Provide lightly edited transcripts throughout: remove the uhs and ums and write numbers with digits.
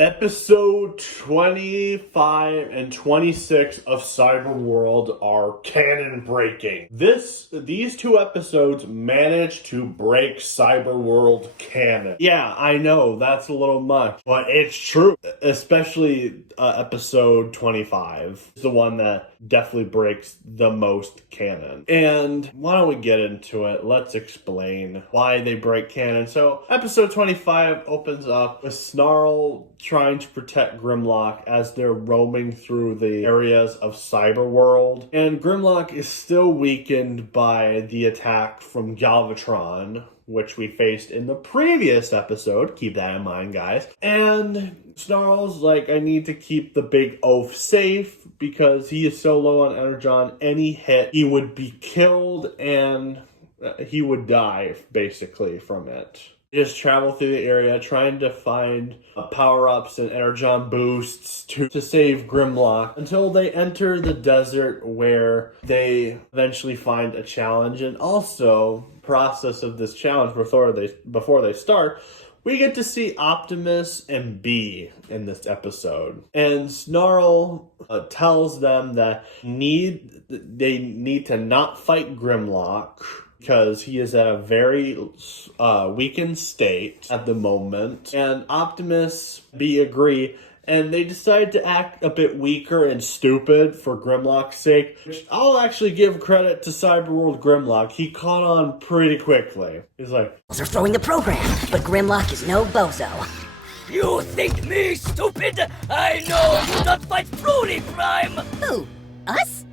Episode 25 and 26 of Cyberworld are canon breaking. These two episodes managed to break Cyberworld canon. Yeah, I know, that's a little much, but it's true. Especially episode 25 is the one that definitely breaks the most canon. And why don't we get into it? Let's explain why they break canon. So, episode 25 opens up with Snarl trying to protect Grimlock as they're roaming through the areas of Cyberworld. And Grimlock is still weakened by the attack from Galvatron, which we faced in the previous episode. Keep that in mind, guys. And Snarl's like, I need to keep the big oaf safe because he is so low on Energon. Any hit, he would be killed and he would die, basically, from it. They just travel through the area trying to find power-ups and energon boosts to save Grimlock until they enter the desert where they eventually find a challenge. And also, process of this challenge before they start, we get to see Optimus and Bee in this episode. And Snarl tells them that they need to not fight Grimlock because he is at a very weakened state at the moment. And Optimus, Bee agree, and they decide to act a bit weaker and stupid for Grimlock's sake, which I'll actually give credit to Cyberworld Grimlock. He caught on pretty quickly. He's like, "They're throwing the program, but Grimlock is no bozo." You think me stupid? I know you don't fight Fruity Prime! Who? Us?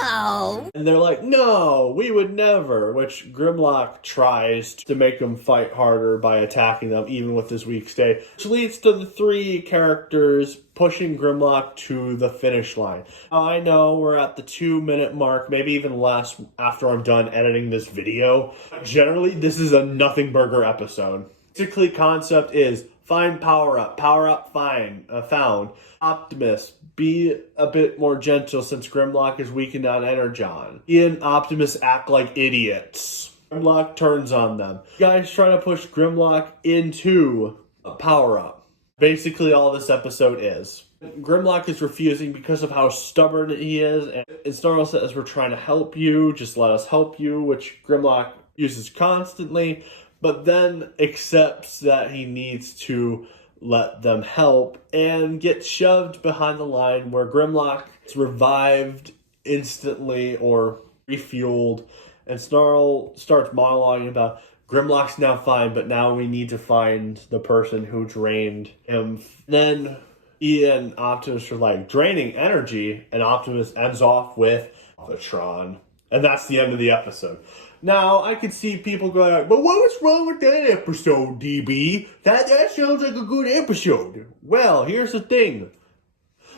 No! And they're like, no, we would never, which Grimlock tries to make them fight harder by attacking them, even with his weak state, which leads to the three characters pushing Grimlock to the finish line. I know we're at the 2-minute mark, maybe even less after I'm done editing this video. Generally, this is a nothing burger episode. Basically, concept is find power-up, found. Optimus, be a bit more gentle since Grimlock is weakened on Energon. He and Optimus act like idiots. Grimlock turns on them. You guys try to push Grimlock into a power-up. Basically all this episode is. Grimlock is refusing because of how stubborn he is, and Snarl says, we're trying to help you, just let us help you, which Grimlock uses constantly, but then accepts that he needs to let them help and gets shoved behind the line where Grimlock is revived instantly or refueled, and Snarl starts monologuing about Grimlock's now fine, but now we need to find the person who drained him. Then he and Optimus are like, draining energy, and Optimus ends off with Galvatron. And that's the end of the episode. Now, I could see people going like, but what was wrong with that episode, DB? That sounds like a good episode. Well, here's the thing.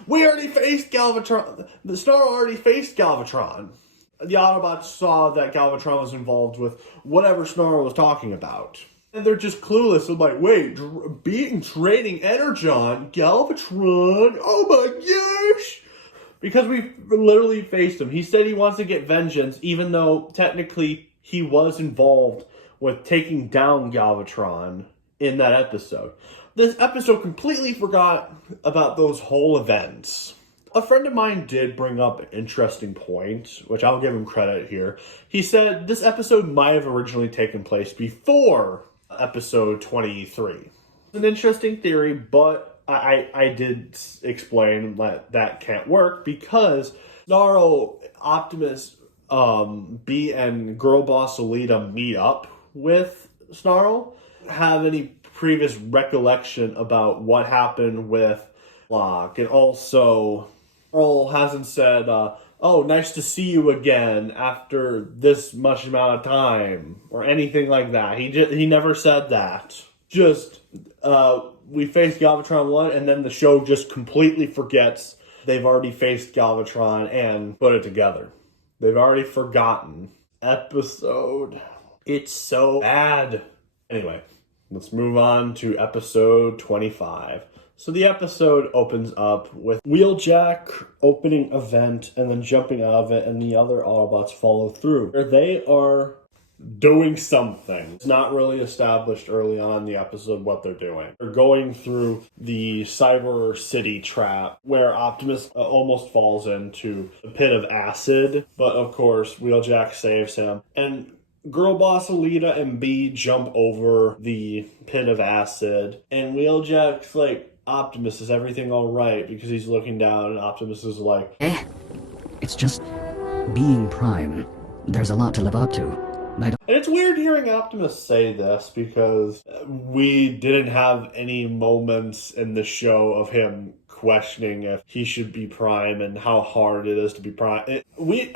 We already faced Galvatron. The Snarl already faced Galvatron. The Autobots saw that Galvatron was involved with whatever Snarl was talking about. And they're just clueless. They're like, wait, draining Energon, Galvatron, oh my gosh! Because we literally faced him. He said he wants to get vengeance, even though technically he was involved with taking down Galvatron in that episode. This episode completely forgot about those whole events. A friend of mine did bring up an interesting point, which I'll give him credit here. He said this episode might have originally taken place before episode 23. It's an interesting theory, but I did explain that can't work because Snarl, Optimus, Bee, and Girl Boss Alita meet up with Snarl. Have any previous recollection about what happened with Locke? And also, Snarl hasn't said, oh, nice to see you again after this much amount of time, or anything like that. He never said that. Just, we faced Galvatron 1, and then the show just completely forgets they've already faced Galvatron and put it together. They've already forgotten. Episode. It's so bad. Anyway, let's move on to episode 25. So the episode opens up with Wheeljack opening a vent and then jumping out of it, and the other Autobots follow through. They are doing something. It's not really established early on in the episode what they're doing. They're going through the Cyber City trap where Optimus almost falls into a pit of acid, but of course Wheeljack saves him. And Girl Boss Alita and B jump over the pit of acid, and Wheeljack's like, Optimus, is everything alright? Because he's looking down, and Optimus is like, It's just being Prime. There's a lot to live up to. And it's weird hearing Optimus say this because we didn't have any moments in the show of him questioning if he should be Prime and how hard it is to be Prime.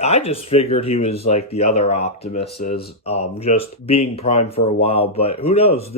I just figured he was like the other Optimuses, just being Prime for a while, but who knows?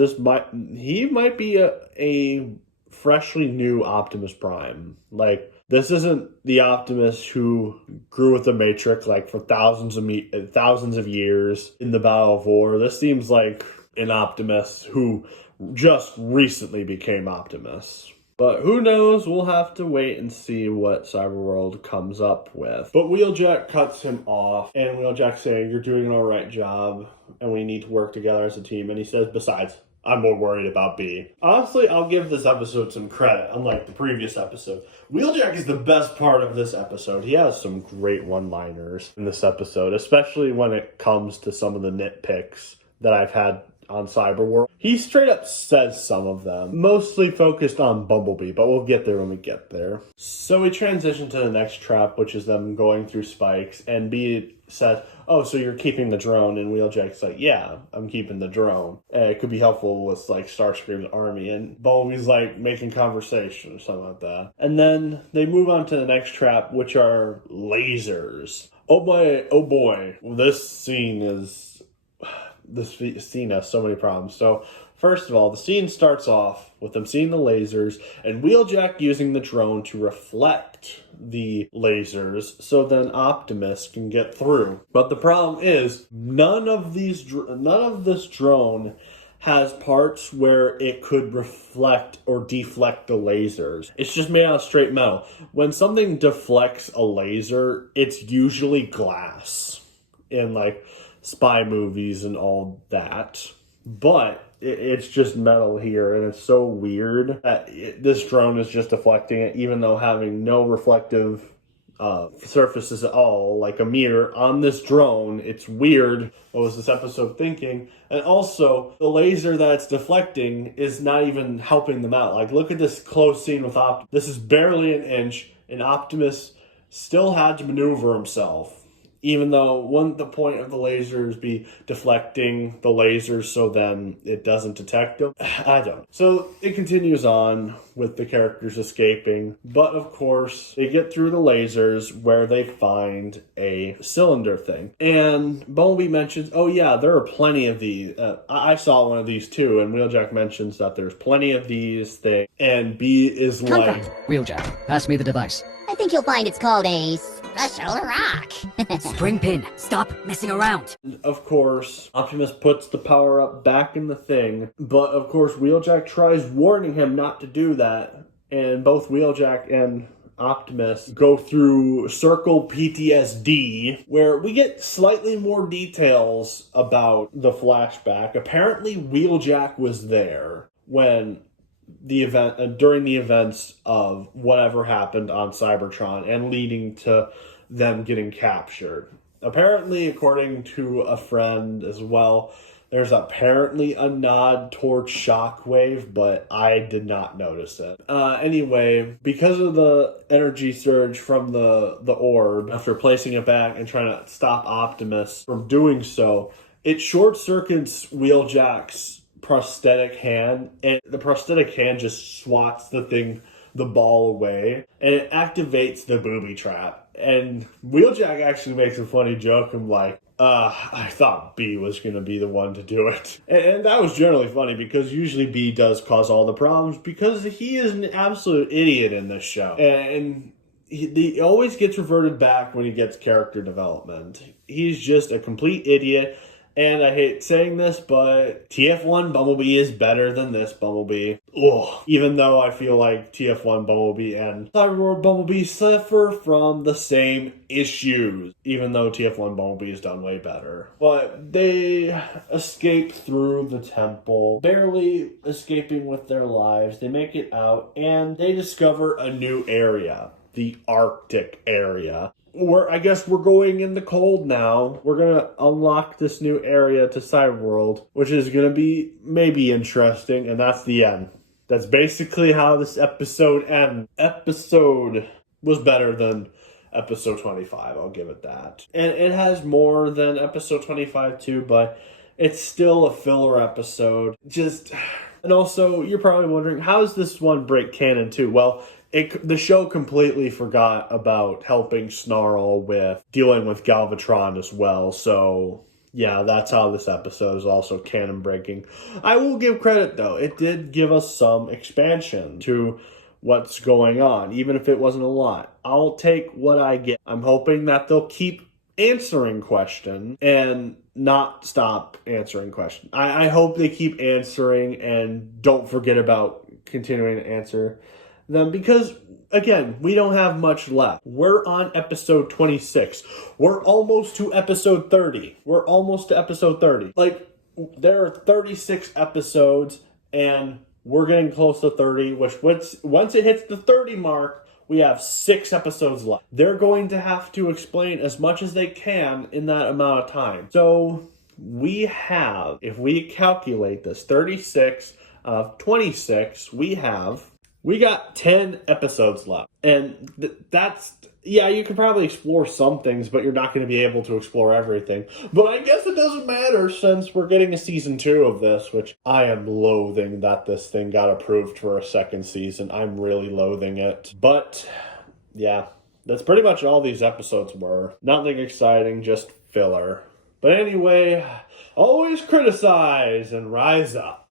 He might be a freshly new Optimus Prime. Like, this isn't the Optimus who grew with the Matrix like for thousands of years in the Battle of War. This seems like an Optimus who just recently became Optimus. But who knows? We'll have to wait and see what Cyberworld comes up with. But Wheeljack cuts him off, and Wheeljack's saying, you're doing an alright job, and we need to work together as a team. And he says, besides, I'm more worried about B. Honestly, I'll give this episode some credit, unlike the previous episode. Wheeljack is the best part of this episode. He has some great one-liners in this episode, especially when it comes to some of the nitpicks that I've had on Cyberworld. He straight up says some of them, mostly focused on Bumblebee, but we'll get there when we get there. So we transition to the next trap, which is them going through spikes, and B says, oh, so you're keeping the drone, and Wheeljack's like, yeah, I'm keeping the drone. It could be helpful with, like, Starscream's army, and Bumblebee's, like, making conversation or something like that. And then they move on to the next trap, which are lasers. Oh boy, this scene has so many problems. So, first of all, the scene starts off with them seeing the lasers and Wheeljack using the drone to reflect the lasers so then Optimus can get through. But the problem is, none of this drone has parts where it could reflect or deflect the lasers. It's just made out of straight metal. When something deflects a laser, it's usually glass in, like, spy movies and all that, but it's just metal here, and it's so weird that this drone is just deflecting it, even though having no reflective surfaces at all, like a mirror on this drone. It's weird. What was this episode thinking? And also, the laser that it's deflecting is not even helping them out. Like, look at this close scene with Optimus. This is barely an inch, and Optimus still had to maneuver himself. Even though wouldn't the point of the lasers be deflecting the lasers so then it doesn't detect them? I don't. So it continues on with the characters escaping. But of course, they get through the lasers where they find a cylinder thing. And Bumblebee mentions, oh yeah, there are plenty of these. I saw one of these too. And Wheeljack mentions that there's plenty of these things. And B is like, Wheeljack, pass me the device. I think you'll find it's called a special rock. Spring pin, stop messing around. of course, Optimus puts the power-up back in the thing, but of course Wheeljack tries warning him not to do that, and both Wheeljack and Optimus go through Circle PTSD, where we get slightly more details about the flashback. Apparently Wheeljack was there when the event during the events of whatever happened on Cybertron and leading to them getting captured. Apparently, according to a friend as well, there's apparently a nod towards Shockwave, but I did not notice it. Anyway, because of the energy surge from the orb, after placing it back and trying to stop Optimus from doing so, it short-circuits Wheeljack's prosthetic hand, and the prosthetic hand just swats the ball away, and it activates the booby trap. And Wheeljack actually makes a funny joke. I'm like, I thought B was going to be the one to do it. And that was generally funny because usually B does cause all the problems because he is an absolute idiot in this show. And he always gets reverted back when he gets character development. He's just a complete idiot. And I hate saying this, but TF1 Bumblebee is better than this Bumblebee. Ugh. Even though I feel like TF1 Bumblebee and Cyberworld Bumblebee suffer from the same issues, even though TF1 Bumblebee is done way better. But they escape through the temple, barely escaping with their lives. They make it out, and they discover a new area, the Arctic area. I guess we're going in the cold now. We're going to unlock this new area to Cyberworld, which is going to be maybe interesting, and that's the end. That's basically how this episode ends. Episode was better than episode 25, I'll give it that. And it has more than episode 25 too, but it's still a filler episode. And also, you're probably wondering, how does this one break canon too? Well, the show completely forgot about helping Snarl with dealing with Galvatron as well. So, yeah, that's how this episode is also canon breaking. I will give credit, though. It did give us some expansion to what's going on, even if it wasn't a lot. I'll take what I get. I'm hoping that they'll keep answering questions and not stop answering questions. I hope they keep answering and don't forget about continuing to answer them, because again, we don't have much left. We're on episode 26. We're almost to episode 30. Like, there are 36 episodes, and we're getting close to 30, which once it hits the 30 mark, we have 6 episodes left. They're going to have to explain as much as they can in that amount of time. So we have, if we calculate this, 36 of 26, we got 10 episodes left. And that's, yeah, you can probably explore some things, but you're not going to be able to explore everything. But I guess it doesn't matter, since we're getting a season 2 of this, which I am loathing that this thing got approved for a second season. I'm really loathing it. But, yeah, that's pretty much all these episodes were. Nothing exciting, just filler. But anyway, always criticize and rise up.